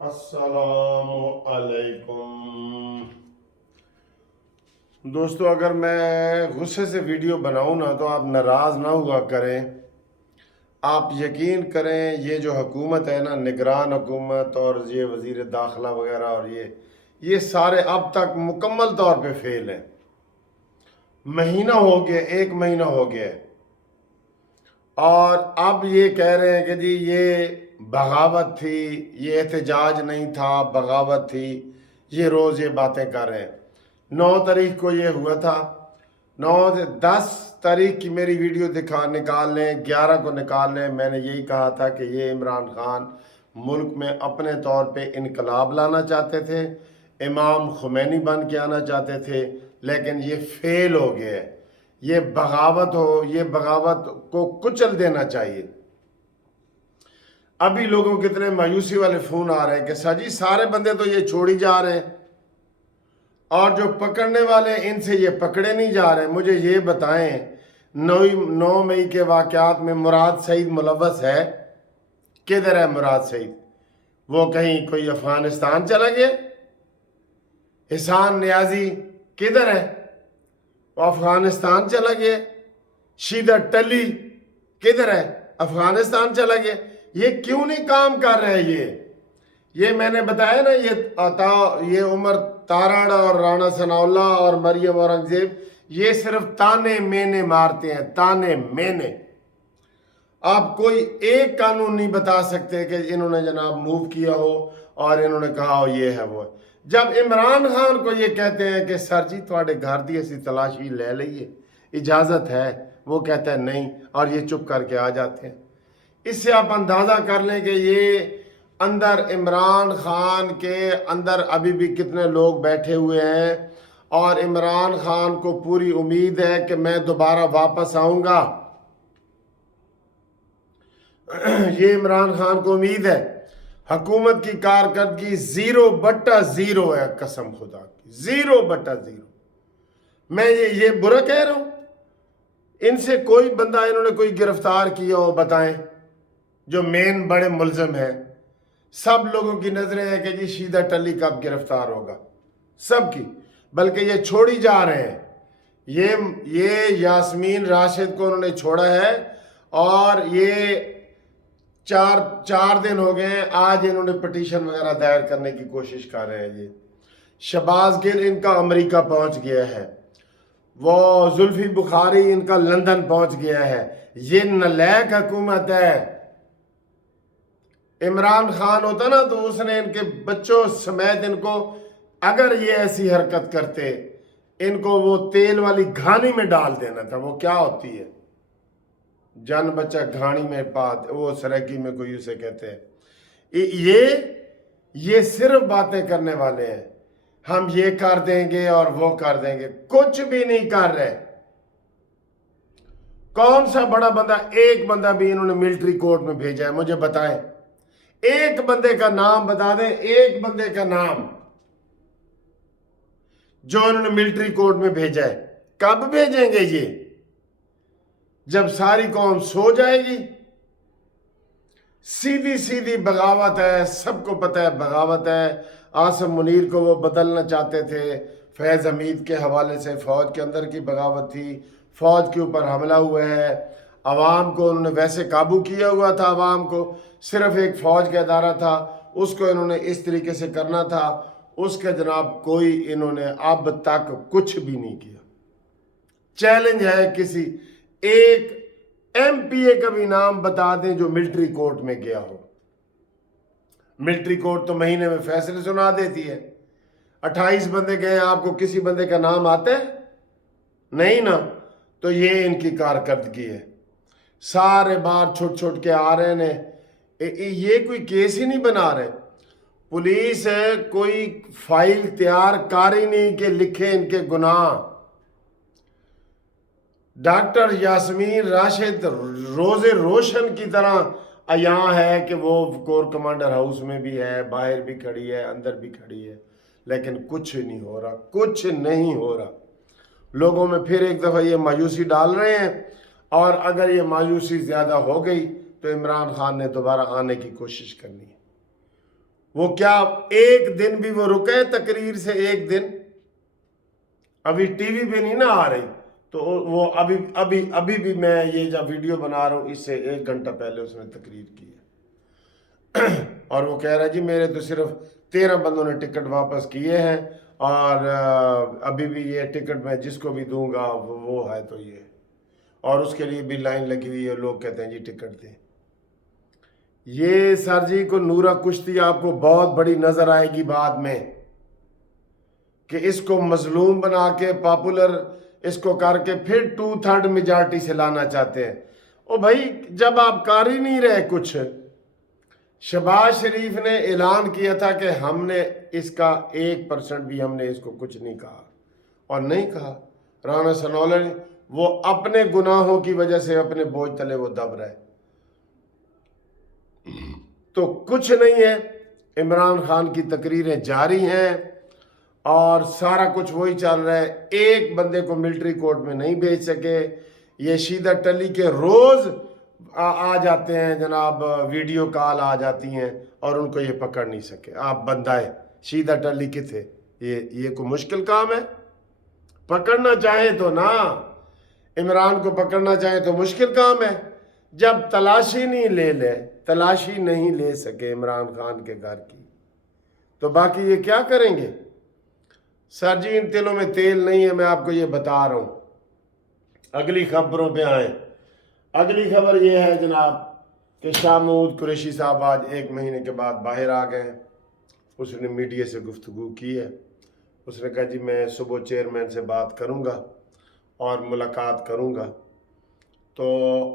अस्सलामु अलैकुम दोस्तों, अगर मैं गुस्से से वीडियो बनाऊं ना तो आप नाराज़ ना हुआ करें। आप यकीन करें, ये जो हुकूमत है ना, निगरान हुकूमत और ये वज़ीर दाखिला वगैरह और ये सारे अब तक मुकम्मल तौर पे फेल हैं। महीना हो गया, 1 महीना हो गया और अब ये कह रहे हैं कि जी ये बगावत थी, ये एहतजाज नहीं था, बगावत थी। ये रोज़ ये बातें कर रहे हैं। 9 तारीख को ये हुआ था, 10 तारीख की मेरी वीडियो निकाल लें, 11 को निकाल लें। मैंने यही कहा था कि ये इमरान खान मुल्क में अपने तौर पे इनकलाब लाना चाहते थे, इमाम खुमैनी बन के आना चाहते थे, लेकिन ये फेल हो गया है। ये बगावत को कुचल देना चाहिए। अभी लोगों के कितने मायूसी वाले फोन आ रहे हैं कि सर जी सारे बंदे तो ये छोड़ी जा रहे हैं और जो पकड़ने वाले इनसे ये पकड़े नहीं जा रहे। मुझे ये बताएं, 9 मई के वाक़यात में मुराद सईद मुलव्वस है? किधर है मुराद सईद? वो कहीं कोई अफगानिस्तान चला गया? एहसान नियाजी किधर है? वो अफगानिस्तान चला गया। शीदा टली किधर है? अफगानिस्तान चला गया। ये क्यों नहीं काम कर रहे? ये मैंने बताया ना, ये उमर तारड़ और राणा सनाउल्लाह और मरियम औरंगजेब ये सिर्फ ताने मेने मारते हैं, ताने मेने। आप कोई एक कानून नहीं बता सकते कि इन्होंने जनाब मूव किया हो और इन्होंने कहा हो ये है वो है। जब इमरान खान को ये कहते हैं कि सर जी थोड़े घर दी ऐसी तलाशी ले लीजिए, इजाज़त है, वो कहता है नहीं और ये चुप करके आ जाते हैं। इससे आप अंदाज़ा कर लें कि ये अंदर इमरान खान के अंदर अभी भी कितने लोग बैठे हुए हैं और इमरान खान को पूरी उम्मीद है कि मैं दोबारा वापस आऊँगा। ये इमरान खान को उम्मीद है। हुकूमत की कारकर्दगी 0/0 है, कसम खुदा की 0/0। मैं ये बुरा कह रहा हूँ? इनसे कोई बंदा इन्होंने कोई गिरफ्तार किया हो बताएं, जो मेन बड़े मुलजिम हैं। सब लोगों की नजरें हैं कि जी शीदा टली कब गिरफ्तार होगा, सबकी। बल्कि ये छोड़ी जा रहे हैं। ये यास्मीन राशिद को उन्होंने छोड़ा है और ये चार दिन हो गए हैं। आज इन्होंने पिटीशन वगैरह दायर करने की कोशिश कर रहे हैं। ये शहबाज गिल इनका अमेरिका पहुंच गया है, वो जुल्फी बुखारी इनका लंदन पहुंच गया है। ये नलायक हुकूमत है। इमरान खान होता ना तो उसने इनके बच्चों समेत इनको, अगर ये ऐसी हरकत करते, इनको वो तेल वाली घानी में डाल देना था। वो क्या होती है, जन बच्चा घानी में पात, वो सरेकी में कोई उसे कहते हैं। ये सिर्फ बातें करने वाले हैं, हम ये कर देंगे और वो कर देंगे, कुछ भी नहीं कर रहे। कौन सा बड़ा बंदा, एक बंदा भी इन्होंने मिलिट्री कोर्ट में भेजा है? मुझे बताएं, एक बंदे का नाम बता दें, एक बंदे का नाम जो इन्होंने मिलिट्री कोर्ट में भेजा है। कब भेजेंगे ये? जब सारी कौम सो जाएगी। सीधी सीधी बगावत है, सबको पता है बगावत है। आसिम मुनीर को वो बदलना चाहते थे, फैज़ हमीद के हवाले से फौज के अंदर की बगावत थी, फौज के ऊपर हमला हुआ है। अवाम को उन्होंने वैसे काबू किया हुआ था, अवाम को सिर्फ एक फौज का इदारा था, उसको इन्होंने इस तरीके से करना था। उसके जनाब कोई इन्होंने अब तक कुछ भी नहीं किया। चैलेंज है, किसी एक MPA का भी नाम बता दें जो मिलिट्री कोर्ट में गया हो। मिलिट्री कोर्ट तो महीने में फैसले सुना देती है। 28 बंदे गए, आपको किसी बंदे का नाम आता है? नहीं ना। तो ये इनकी कारकर्दगी है। सारे बार छुट के आ रहे हैं। ये कोई केस ही नहीं बना रहे। पुलिस है कोई फाइल तैयार कर ही नहीं कि लिखे इनके गुनाह। डॉक्टर यास्मीन राशिद रोज़े रोशन की तरह यहाँ है कि वो कोर कमांडर हाउस में भी है, बाहर भी खड़ी है, अंदर भी खड़ी है, लेकिन कुछ नहीं हो रहा, कुछ नहीं हो रहा। लोगों में फिर एक दफ़ा ये मायूसी डाल रहे हैं और अगर ये मायूसी ज़्यादा हो गई तो इमरान खान ने दोबारा आने की कोशिश करनी है। वो क्या एक दिन भी वो रुके तकरीर से? एक दिन? अभी टीवी पे नहीं ना आ रही, तो वो अभी अभी अभी भी मैं ये जब वीडियो बना रहा हूँ इससे 1 घंटा पहले उसने तकरीर की है और वो कह रहा है जी मेरे तो सिर्फ 13 बंदों ने टिकट वापस किए हैं और अभी भी ये टिकट मैं जिसको भी दूंगा वो है तो ये, और उसके लिए भी लाइन लगी हुई है, लोग कहते हैं जी टिकट दें। ये सर जी को नूरा कुश्ती आपको बहुत बड़ी नजर आएगी बाद में, कि इसको मजलूम बना के पॉपुलर इसको करके फिर 2/3 मेजॉरिटी से लाना चाहते हैं। ओ भाई, जब आप कर ही नहीं रहे कुछ। शहबाज शरीफ ने ऐलान किया था कि हमने इसका 1% भी हमने इसको कुछ नहीं कहा, और नहीं कहा। राना सनौला ने, वो अपने गुनाहों की वजह से अपने बोझ तले वो दब रहे, तो कुछ नहीं है। इमरान खान की तकरीरें जारी हैं और सारा कुछ वही चल रहा है। एक बंदे को मिलिट्री कोर्ट में नहीं भेज सके। ये शीदा टली के रोज आ जाते हैं जनाब, वीडियो कॉल आ जाती हैं और उनको ये पकड़ नहीं सके। आप बंदाए शीदा टली किथे, ये कोई मुश्किल काम है? पकड़ना चाहे तो ना, इमरान को पकड़ना चाहे तो मुश्किल काम है। जब तलाशी नहीं ले सके इमरान खान के घर की, तो बाकी ये क्या करेंगे? सर जी इन तिलों में तेल नहीं है, मैं आपको ये बता रहा हूं। अगली खबरों पे आए। अगली खबर ये है जनाब कि शाह महमूद कुरैशी साहब आज 1 महीने के बाद बाहर आ गए। उसने मीडिया से गुफ्तगू की है। उसने कहा जी मैं सुबह चेयरमैन से बात करूंगा और मुलाकात करूंगा। तो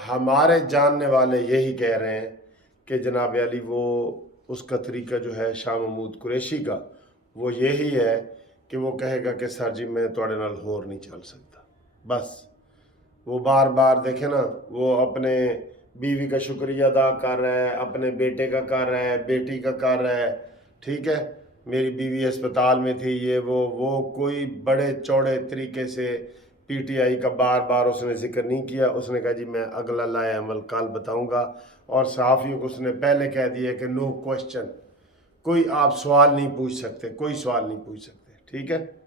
हमारे जानने वाले यही कह रहे हैं कि जनाब अली वो उसका तरीका जो है शाह महमूद कुरैशी का, वो यही है कि वो कहेगा कि सर जी मैं थोड़े नाल होर नहीं चल सकता। बस वो बार बार देखे ना, वो अपने बीवी का शुक्रिया अदा कर रहा है, अपने बेटे का कर रहा है, बेटी का कर रहा है। ठीक है, मेरी बीवी अस्पताल में थी, ये वो कोई बड़े चौड़े तरीके से पीटीआई का बार बार उसने जिक्र नहीं किया। उसने कहा जी मैं अगला लाए अमल कल बताऊंगा, और सहाफ़ियों को उसने पहले कह दिया कि नो क्वेश्चन, कोई आप सवाल नहीं पूछ सकते, कोई सवाल नहीं पूछ सकते। ठीक है,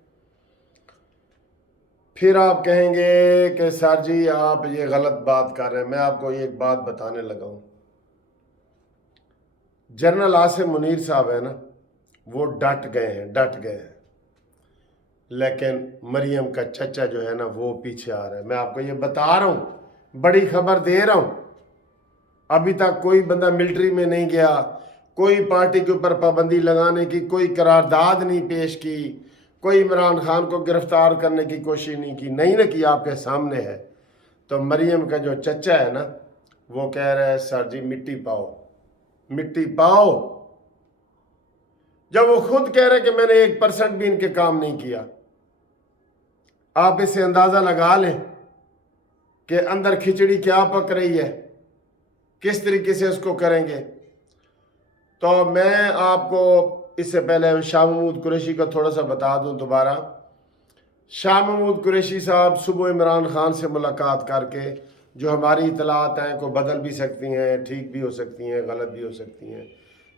फिर आप कहेंगे कि सर जी आप ये गलत बात कर रहे हैं। मैं आपको एक बात बताने लगा हूं। जनरल आसिम मुनीर साहब है ना, वो डट गए हैं, लेकिन मरियम का चचा जो है ना वो पीछे आ रहा है। मैं आपको ये बता रहा हूं, बड़ी खबर दे रहा हूं। अभी तक कोई बंदा मिलिट्री में नहीं गया, कोई पार्टी के ऊपर पाबंदी लगाने की कोई करारदाद नहीं पेश की, कोई इमरान खान को गिरफ्तार करने की कोशिश नहीं की, आपके सामने है। तो मरियम का जो चचा है ना, वो कह रहा है सर जी मिट्टी पाओ, जब वो खुद कह रहे कि मैंने 1% भी इनके काम नहीं किया। आप इससे अंदाजा लगा लें कि अंदर खिचड़ी क्या पक रही है, किस तरीके से उसको करेंगे। तो मैं आपको इससे पहले शाह महमूद कुरैशी का थोड़ा सा बता दूं दोबारा। शाह महमूद कुरैशी साहब सुबह इमरान खान से मुलाकात करके, जो हमारी इतलात हैं को बदल भी सकती हैं, ठीक भी हो सकती हैं, गलत भी हो सकती हैं,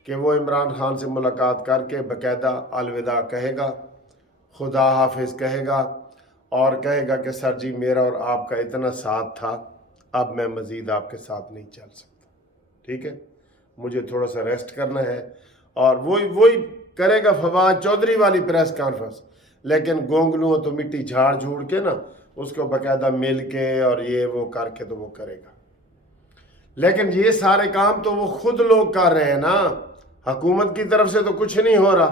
कि वो इमरान खान से मुलाकात करके बाकायदा अलविदा कहेगा, खुदा हाफिज़ कहेगा, और कहेगा कि सर जी मेरा और आपका इतना साथ था, अब मैं मज़ीद आपके साथ नहीं चल सकता। ठीक है, मुझे थोड़ा सा रेस्ट करना है। और वही करेगा फवाद चौधरी वाली प्रेस कॉन्फ्रेंस, लेकिन गोंगलुओं तो मिट्टी झाड़ झूड़ के ना उसको बाकायदा मिल के और ये वो करके तो वो करेगा। लेकिन ये सारे काम तो वो खुद लोग कर रहे हैं ना, हुकूमत की तरफ से तो कुछ नहीं हो रहा।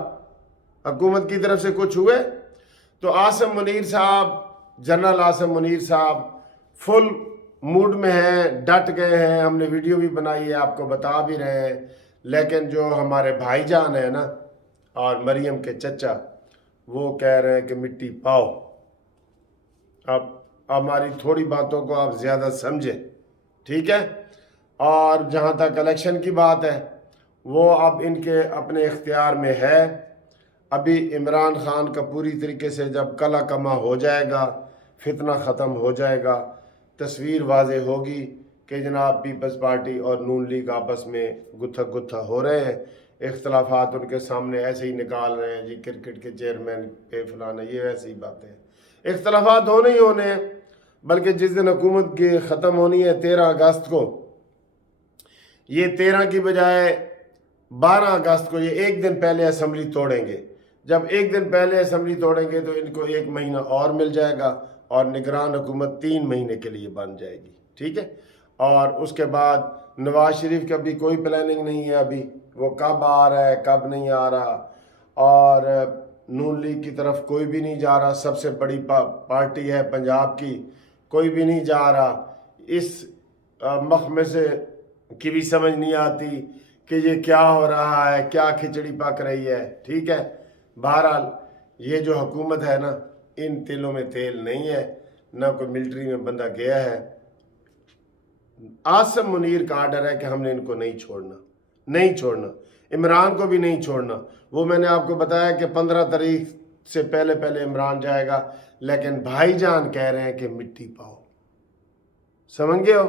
हुकूमत की तरफ से कुछ हुए तो आसिम मुनीर साहब, जनरल आसिम मुनीर साहब फुल मूड में हैं, डट गए हैं। हमने वीडियो भी बनाई है, आपको बता भी रहे हैं। लेकिन जो हमारे भाईजान है ना और मरियम के चचा, वो कह रहे हैं कि मिट्टी पाओ। अब हमारी थोड़ी बातों को आप ज़्यादा समझें, ठीक है। और जहाँ तक इलेक्शन की बात है, वो अब इनके अपने इख्तियार में है। अभी इमरान खान का पूरी तरीके से जब कला कमा हो जाएगा, फितना ख़त्म हो जाएगा, तस्वीर वाज़ेह होगी कि जनाब पीपल्स पार्टी और नून लीग आपस में गुत्था हो रहे हैं। اختلافات ان کے سامنے ایسے ہی نکال رہے ہیں جی کرکٹ کے چیئرمین پہ فلانا، یہ ویسی باتیں ہیں۔ اختلافات ہونے ہی ہونے ہیں، بلکہ جس دن حکومت کی ختم ہونی ہے 13 اگست کو، یہ 13 کی بجائے 12 اگست کو یہ ایک دن پہلے اسمبلی توڑیں گے۔ جب ایک دن پہلے اسمبلی توڑیں گے تو ان کو 1 مہینہ اور مل جائے گا اور نگران حکومت 3 مہینے کے لیے بن جائے گی، ٹھیک ہے۔ اور اس کے بعد نواز شریف کا بھی کوئی پلاننگ نہیں ہے ابھی، وہ کب آ رہا ہے کب نہیں آ رہا، اور نون لیگ کی طرف کوئی بھی نہیں جا رہا، سب سے بڑی پارٹی ہے پنجاب کی، کوئی بھی نہیں جا رہا۔ اس محکمے سے کی بھی سمجھ نہیں آتی کہ یہ کیا ہو رہا ہے، کیا کھچڑی پک رہی ہے، ٹھیک ہے۔ بہرحال یہ جو حکومت ہے نا، ان تیلوں میں تیل نہیں ہے، نہ کوئی ملٹری میں بندہ گیا ہے۔ عاصم منیر کا آرڈر ہے کہ ہم نے ان کو نہیں چھوڑنا، نہیں چھوڑنا، عمران کو بھی نہیں چھوڑنا۔ وہ میں نے آپ کو بتایا کہ 15 تاریخ سے پہلے پہلے عمران جائے گا، لیکن بھائی جان کہہ رہے ہیں کہ مٹی پاؤ، سمجھ گئے ہو؟